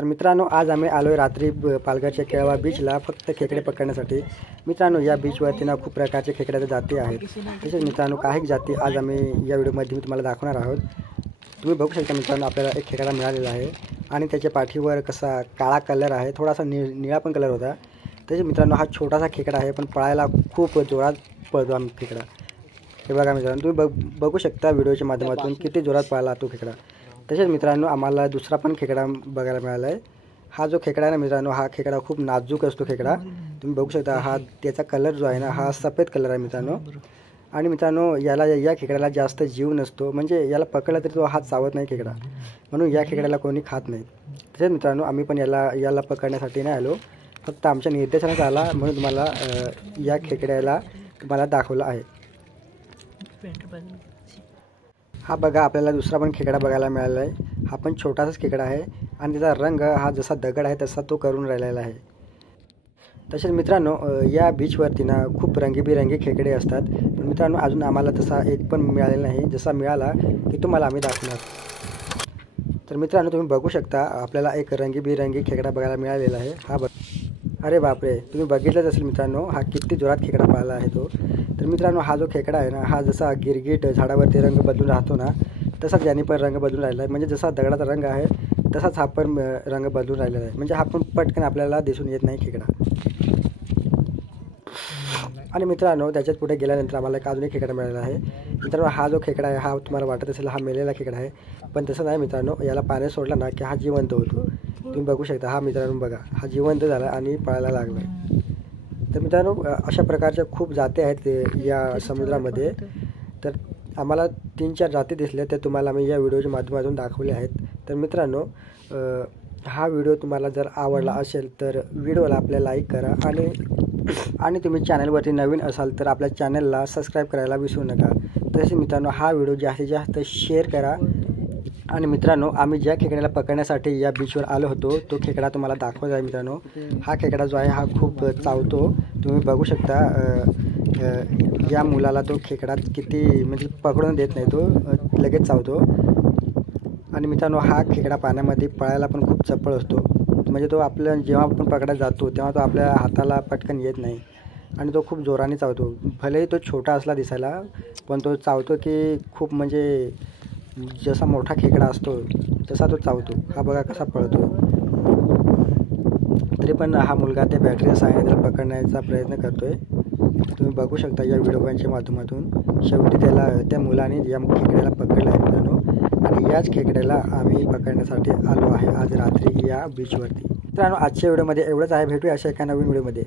तर मित्रांनो, आज आम्ही आलोय रात्री पालघरच्या केळवा बीचला फक्त खेकडे पकडण्यासाठी। मित्रांनो, या बीचवरती ना खूप प्रकारचे खेकड्याच्या जाती आहेत। तसेच मित्रांनो, काही जाती आज आम्ही या व्हिडिओमध्ये मी तुम्हाला दाखवणार आहोत। तुम्ही बघू शकता मित्रांनो, आपल्याला एक खेकडा मिळालेला आहे आणि त्याच्या पाठीवर कसा काळा कलर आहे, थोडासा निळा पण कलर होता। तसेच मित्रांनो, हा छोटासा खेकडा आहे पण पळायला खूप जोरात पळतो हा खेकडा। हे बघा मित्रांनो, तुम्ही बघू शकता व्हिडिओच्या माध्यमातून किती जोरात पळाला तो खेकडा। तसेच मित्रांनो, आम्हाला दुसरा पण खेकडा बघायला मिळाला आहे। हा जो खेकडा आहे ना मित्रांनो, हा खेकडा खूप नाजूक असतो खेकडा। तुम्ही बघू शकता हा त्याचा कलर जो आहे ना, हा सफेद कलर आहे मित्रांनो। आणि मित्रांनो, या खेकड्याला जास्त जीव नसतो, म्हणजे याला पकडला तरी तो हात चावत नाही खेकडा, म्हणून या खेकड्याला कोणी खात नाही। तसेच मित्रांनो, आम्ही पण याला पकडण्यासाठी नाही आलो, फक्त आमच्या निर्देशानेच आला म्हणून तुम्हाला या खेकड्याला तुम्हाला दाखवलं आहे। हा बघा, आपल्याला दुसरा पण खेकडा बघायला मिळाला आहे। हा पण छोटासाच खेकडा आहे आणि त्याचा रंग हा जसा दगड आहे तसा तो करून राहिलेला आहे। तसेच मित्रांनो, या बीचवरती ना खूप रंगीबिरंगी खेकडे असतात, पण मित्रांनो अजून आम्हाला तसा एक पण मिळालेला नाही। जसा मिळाला की तुम्हाला आम्ही दाखवणार। तर मित्रांनो, तुम्ही बघू शकता आपल्याला एक रंगीबिरंगी खेकडा बघायला मिळालेला आहे। हा अरे बापरे, तुम्ही बघितलंच असेल मित्रांनो, हा किती जोरात खेकडा पळाला आहे तो। तर मित्रांनो, हा जो खेकडा आहे ना, हा जसा गिरगिट झाडावरती रंग बदलून राहतो ना, तसाच याने पण रंग बदलून राहिला आहे। म्हणजे जसा दगडाचा रंग आहे तसाच हा पण रंग बदलून राहिलेला आहे, म्हणजे हा पण पटकन आपल्याला दिसून येत नाही खेकडा। आणि मित्रांनो, त्याच्यात पुढे गेल्यानंतर आम्हाला एक अजून एक खेकडा मिळाला आहे। मित्रांनो, हा जो खेकडा आहे हा तुम्हाला वाटत असेल हा मेलेला खेकडा आहे, पण तसं नाही मित्रांनो। याला पाण्यात सोडला ना की हा जिवंत होतो। तुम्ही बघू शकता, हा मित्रांनो बघा, हा जिवंत झाला आणि पळायला लागला। तर मित्रांनो, अशा प्रकारच्या खूप जाती आहेत या समुद्रामध्ये। तर आम्हाला 3-4 जाती दिसल्या, त्या तुम्हाला मी या व्हिडिओच्या माध्यमातून दाखवल्या आहेत। तर मित्रांनो, हा व्हिडिओ तुम्हाला जर आवडला असेल तर व्हिडिओला आपल्या लाईक करा आणि तुम्ही चॅनलवरती नवीन असाल तर आपल्या चॅनलला सबस्क्राईब करायला विसरू नका। तसेच मित्रांनो, हा व्हिडिओ जास्तीत जास्त शेअर करा। आणि मित्रांनो, आम्ही ज्या खेकड्याला पकडण्यासाठी या बीचवर आलो होतो तो खेकडा तुम्हाला दाखवत आहे मित्रांनो। हा खेकडा जो आहे हा खूप चावतो, तुम्ही बघू शकता। या मुलाला तो खेकडा किती म्हणजे पकडून देत नाही, तो लगेच चावतो। आणि मित्रांनो, हा खेकडा पाण्यामध्ये पळायला पण खूप चपळ असतो, म्हणजे तो आपल्या जेव्हा आपण पकडायला जातो तेव्हा तो आपल्या हाताला पटकन येत नाही आणि तो खूप जोराने चावतो। भलेही तो छोटा असला दिसायला, पण तो चावतो की खूप, म्हणजे जसा मोठा खेकडा असतो तसा तो चावतो। हा बघा कसा पळतो। तरी पण हा मुलगा त्या बॅटरीच्या साहाय्याने त्याला पकडण्याचा प्रयत्न करतोय, तुम्ही बघू शकता या व्हिडिओच्या माध्यमातून। शेवटी त्या मुलाने या खेकड्याला पकडलं आहे मित्रांनो, आणि याच खेकड्याला आम्ही पकडण्यासाठी आलो आहे आज रात्री या बीचवरती। मित्रांनो, आजच्या व्हिडिओमध्ये एवढंच आहे। भेटूया अशा एका नवीन व्हिडिओमध्ये।